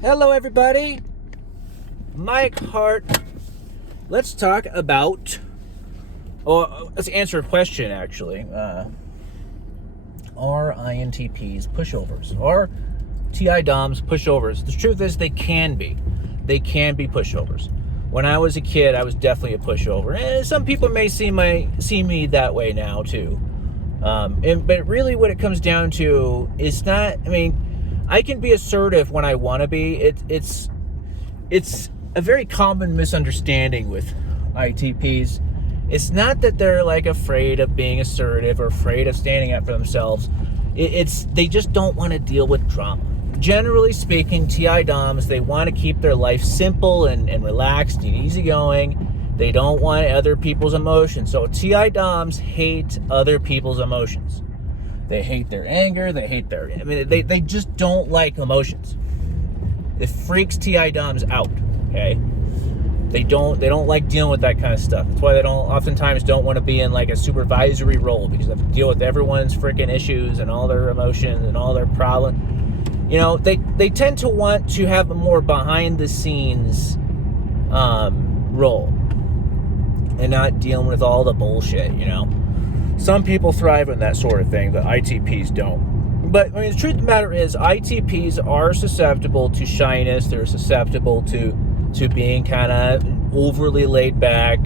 Hello, everybody. Mike Hart. Let's talk about, let's answer a question, actually. Are INTPs pushovers? Are TI DOMs pushovers? The truth is they can be. They can be pushovers. When I was a kid, I was definitely a pushover. And some people may see me that way now, too. But really what it comes down to is not, I can be assertive when I want to be. It's a very common misunderstanding with ITPs. It's not that they're like afraid of being assertive or afraid of standing up for themselves. They just don't want to deal with drama. Generally speaking, TI DOMs, they want to keep their life simple and relaxed and easygoing. They don't want other people's emotions. So TI DOMs hate other people's emotions. They hate their anger. They hate they just don't like emotions. It freaks TI DOMs out, okay? They don't like dealing with that kind of stuff. That's why they oftentimes don't want to be in like a supervisory role, because they have to deal with everyone's freaking issues and all their emotions and all their problems. They tend to want to have a more behind the scenes role and not dealing with all the bullshit, Some people thrive in that sort of thing, but ITPs don't. But the truth of the matter is ITPs are susceptible to shyness. They're susceptible to being kind of overly laid back.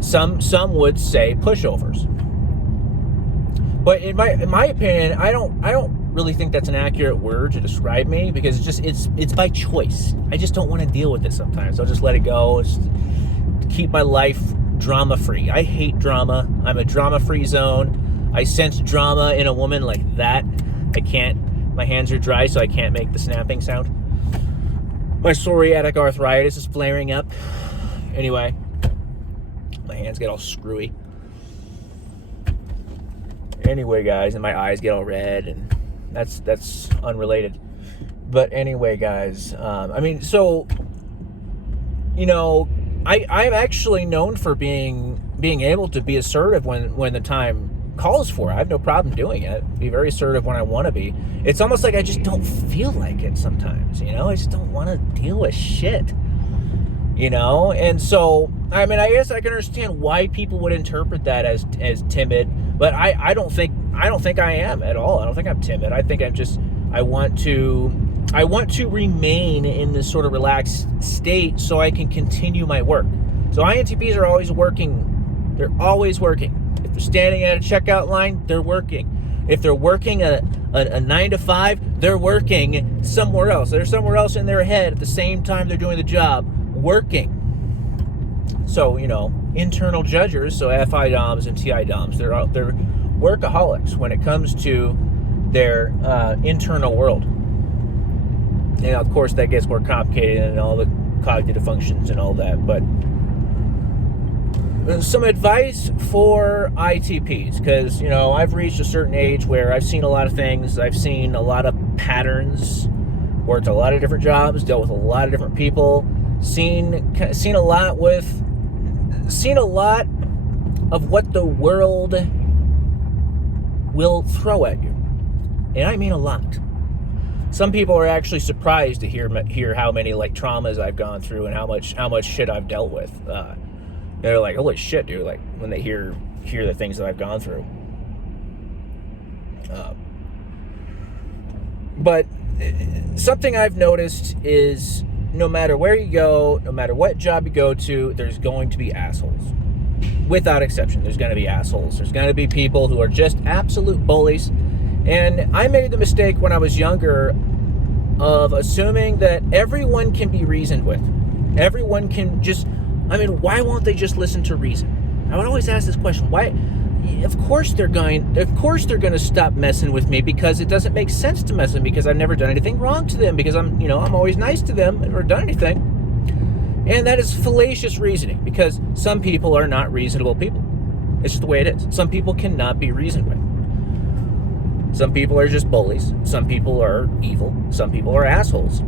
Some would say pushovers. But in my opinion, I don't really think that's an accurate word to describe me, because it's by choice. I just don't want to deal with it sometimes. I'll just let it go. Just keep my life drama-free. I hate drama. I'm a drama-free zone. I sense drama in a woman like that. I can't. My hands are dry, so I can't make the snapping sound. My psoriatic arthritis is flaring up. Anyway, my hands get all screwy. Anyway, guys, and my eyes get all red, and that's unrelated. But anyway, guys, I'm actually known for being able to be assertive when the time calls for it. I have no problem doing it. Be very assertive when I want to be. It's almost like I just don't feel like it sometimes, I just don't want to deal with shit, And so, I guess I can understand why people would interpret that as timid, but I don't think I am at all. I don't think I'm timid. I think I want to remain in this sort of relaxed state so I can continue my work. So INTPs are always working. They're always working. If they're standing at a checkout line, they're working. If they're working a 9 to 5, they're working somewhere else. They're somewhere else in their head at the same time they're doing the job, working. So, internal judgers, so FI DOMs and TI DOMs, they're workaholics when it comes to their internal world. And of course that gets more complicated and all the cognitive functions and all that. But some advice for ITPs, because I've reached a certain age where I've seen a lot of things. I've seen a lot of patterns, worked a lot of different jobs, dealt with a lot of different people, seen a lot of what the world will throw at you, and I mean a lot. Some people are actually surprised to hear how many traumas I've gone through and how much shit I've dealt with. They're like, holy shit, dude! When they hear the things that I've gone through. But something I've noticed is no matter where you go, no matter what job you go to, there's going to be assholes. Without exception, there's going to be assholes. There's going to be people who are just absolute bullies. And I made the mistake when I was younger of assuming that everyone can be reasoned with. Everyone can why won't they just listen to reason? I would always ask this question. Why? Of course they're going to stop messing with me, because it doesn't make sense to mess with me, because I've never done anything wrong to them, because I'm always nice to them and never done anything. And that is fallacious reasoning, because some people are not reasonable people. It's just the way it is. Some people cannot be reasoned with. Some people are just bullies. Some people are evil. Some people are assholes.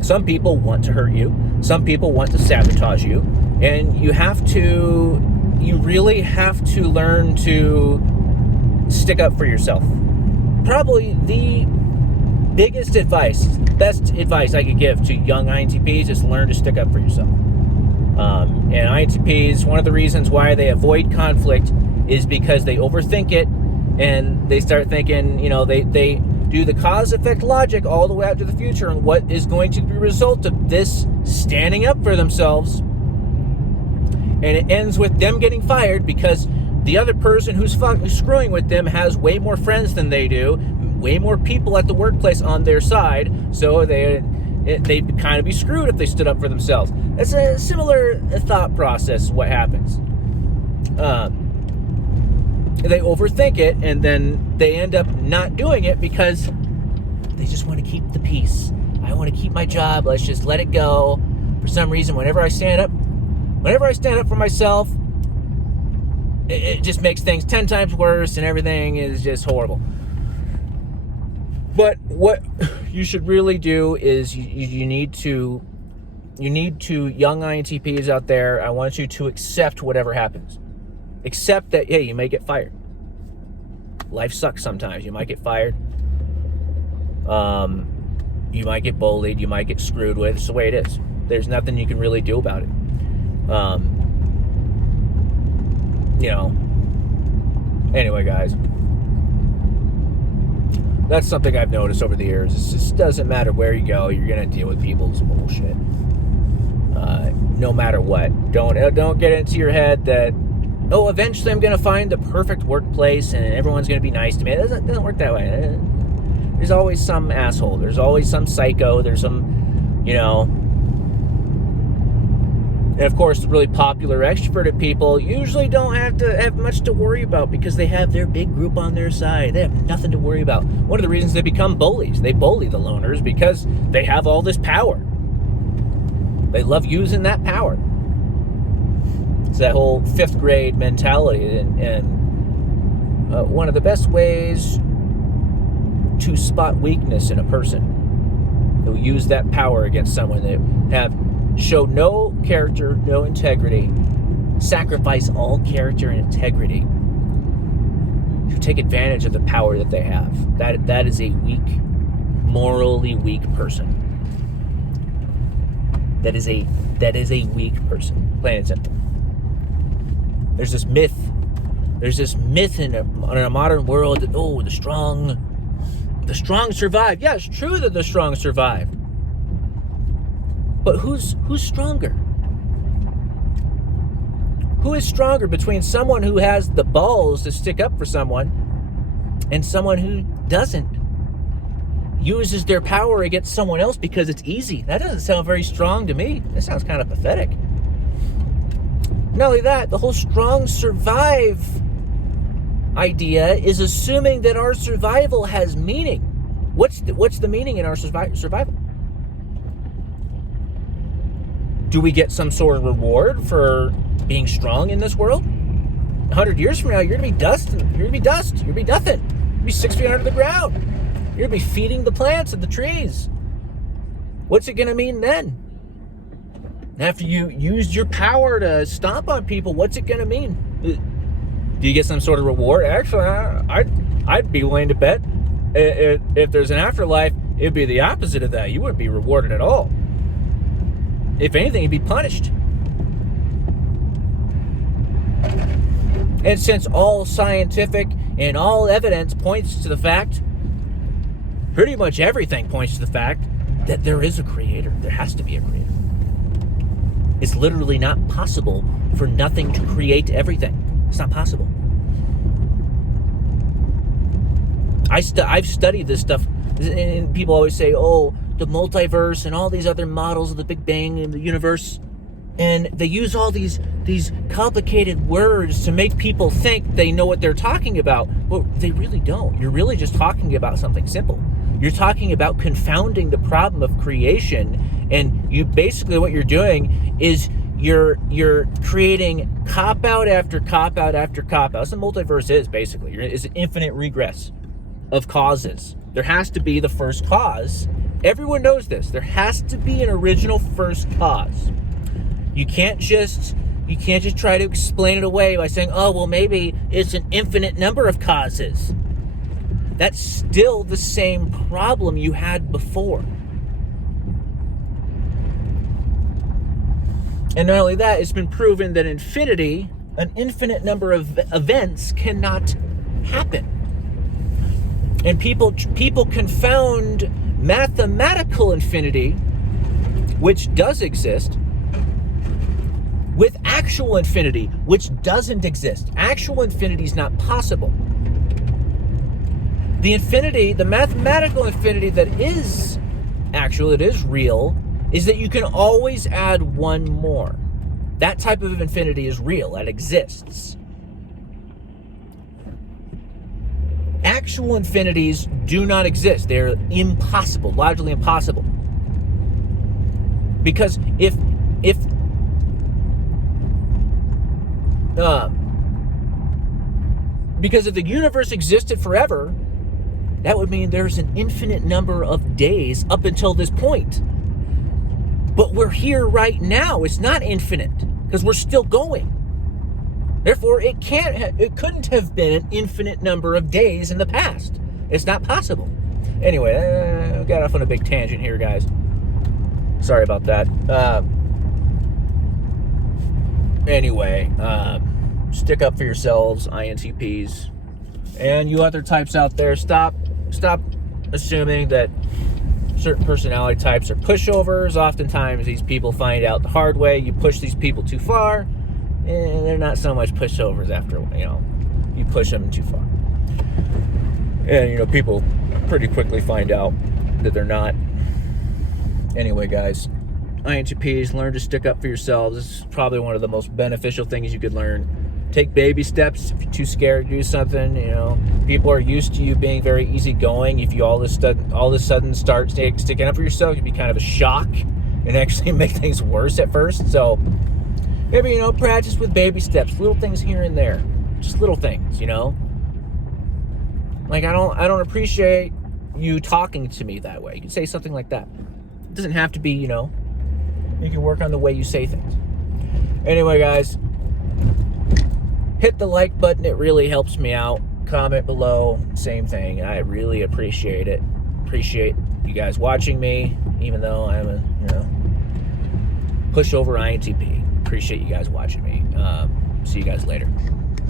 Some people want to hurt you. Some people want to sabotage you. And you really have to learn to stick up for yourself. Probably the biggest advice, best advice I could give to young INTPs is learn to stick up for yourself. And INTPs, one of the reasons why they avoid conflict is because they overthink it, and they start thinking, they do the cause-effect logic all the way out to the future and what is going to be the result of this standing up for themselves. And it ends with them getting fired because the other person who's screwing with them has way more friends than they do, way more people at the workplace on their side, so they'd kind of be screwed if they stood up for themselves. It's a similar thought process, what happens. They overthink it, and then they end up not doing it because they just want to keep the peace. I want to keep my job. Let's just let it go. For some reason, whenever I stand up for myself, it just makes things 10 times worse, and everything is just horrible. But what you should really do is you need to, young INTPs out there, I want you to accept whatever happens. Accept that, hey, you may get fired. Life sucks sometimes. You might get fired. You might get bullied. You might get screwed with. It's the way it is. There's nothing you can really do about it. Anyway, guys. That's something I've noticed over the years. It just doesn't matter where you go. You're going to deal with people's bullshit. No matter what. Don't get into your head that, eventually I'm going to find the perfect workplace and everyone's going to be nice to me. It doesn't work that way. There's always some asshole. There's always some psycho. There's some, and of course, the really popular extroverted people usually don't have to have much to worry about because they have their big group on their side. They have nothing to worry about. One of the reasons they become bullies, they bully the loners because they have all this power. They love using that power. It's that whole 5th grade mentality, and one of the best ways to spot weakness in a person who use that power against someone that show no character, no integrity, sacrifice all character and integrity to take advantage of the power that they have. That is a weak, morally weak person. That is a weak person, plain and simple. There's this myth in a modern world that, the strong survive. Yeah, it's true that the strong survive. But who's stronger? Who is stronger between someone who has the balls to stick up for someone and someone who doesn't? Uses their power against someone else because it's easy. That doesn't sound very strong to me. That sounds kind of pathetic. Not only that, the whole strong survive idea is assuming that our survival has meaning. What's the meaning in our survival? Do we get some sort of reward for being strong in this world? 100 years from now, you're going to be dust. You're going to be dust. You're going to be nothing. You're going to be 6 feet under the ground. You're going to be feeding the plants and the trees. What's it going to mean then? After you used your power to stomp on people, what's it going to mean? Do you get some sort of reward? Actually, I'd be willing to bet if there's an afterlife, it'd be the opposite of that. You wouldn't be rewarded at all. If anything, you'd be punished. And since all scientific and all evidence points to the fact, pretty much everything points to the fact that there is a creator. There has to be a creator. It's literally not possible for nothing to create everything. It's not possible. I've studied this stuff, and people always say, the multiverse and all these other models of the Big Bang and the universe, and they use all these complicated words to make people think they know what they're talking about, but they really don't. You're really just talking about something simple. You're talking about confounding the problem of creation, and you basically what you're doing is you're creating cop-out after cop-out after cop-out. That's what the multiverse is, basically. It's an infinite regress of causes. There has to be the first cause. Everyone knows this. There has to be an original first cause. You can't just try to explain it away by saying, maybe it's an infinite number of causes. That's still the same problem you had before. And not only that, it's been proven that infinity, an infinite number of events, cannot happen. And people confound mathematical infinity, which does exist, with actual infinity, which doesn't exist. Actual infinity is not possible. The infinity, the mathematical infinity that is actual, it is real, is that you can always add one more. That type of infinity is real, that exists. Actual infinities do not exist. They're impossible, logically impossible. Because if the universe existed forever, that would mean there's an infinite number of days up until this point. But we're here right now. It's not infinite because we're still going. Therefore, it couldn't have been an infinite number of days in the past. It's not possible. Anyway, I got off on a big tangent here, guys. Sorry about that. Anyway, stick up for yourselves, INTPs. And you other types out there, stop assuming that certain personality types are pushovers. Oftentimes these people find out the hard way. You push these people too far, and they're not so much pushovers after, you push them too far. And, people pretty quickly find out that they're not. Anyway, guys, INTPs, learn to stick up for yourselves. This is probably one of the most beneficial things you could learn. Take baby steps. If you're too scared to do something, people are used to you being very easygoing. If you all of a sudden start sticking up for yourself, it can be kind of a shock and actually make things worse at first. So maybe, practice with baby steps, little things here and there, just little things, Like I don't appreciate you talking to me that way. You can say something like that. It doesn't have to be, you can work on the way you say things. Anyway, guys, hit the like button. It really helps me out. Comment below. Same thing. I really appreciate it. Appreciate you guys watching me, even though I'm a, pushover INTP. Appreciate you guys watching me. See you guys later.